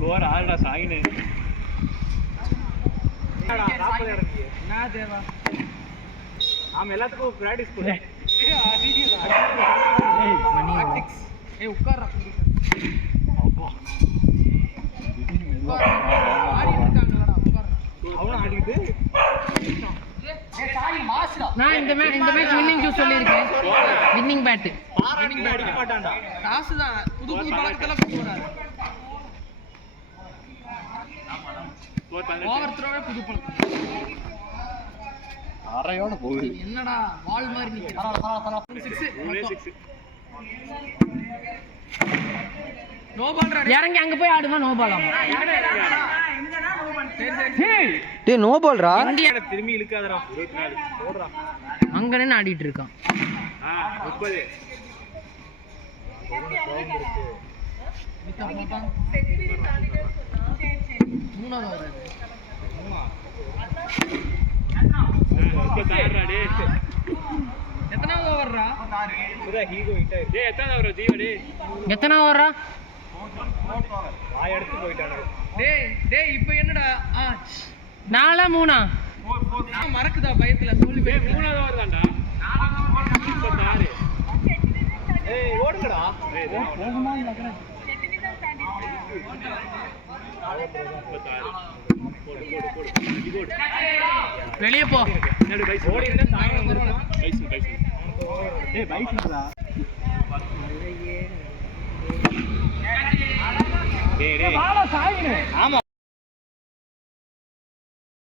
core ஆல்டா சாயினு என்ன தேவா ஆமா எல்லாத்துக்கும் பிராக்டிஸ் பண்ணு ஏய் உட்கார்றா அப்பா ஆடி இருக்காங்கடா உட்கார்றா அவன ஆடிட்டு ஏய் சாரி மாஸ்டா நான் இந்த மேட்ச் வின்னிங் ஜூஸ் சொல்லிருக்கேன் வின்னிங் பேட் வின்னிங் பேட் அடிக்க மாட்டான்டா காசு தான் புது பழக்கத்துல போறாரு ஓவர் த்ரோவே புது பழக்கம் அரையோட போகுது என்னடா வால் மாதிரி நிக்குது 6 நோ பால் ரெடி இறங்கி அங்க போய் ஆடுமா நோ பால் ஆமா டேய் நோ பால்ரா திரும்பி இழுக்காதடா 24 ஓடுறா அங்க நின்னு ஆடிட்டு இருக்கான் 30 மூணாவது ஓவர் எத்தனாவது ஓவர்ரா எத்தனை ஓவரா டேய் இப்போ என்னடா 4 3 மறக்குதா பயத்துல சொல்லி மூணாவது ஓவர் தான்டா 26 ஏய் ஓடுங்கடா போகுமா இல்ல வெளிய போ ஓடி இருந்தா தாங்க வந்துரும் பைசன் டேய் பைசன்டா டேய் பாலா சாயினே ஆமா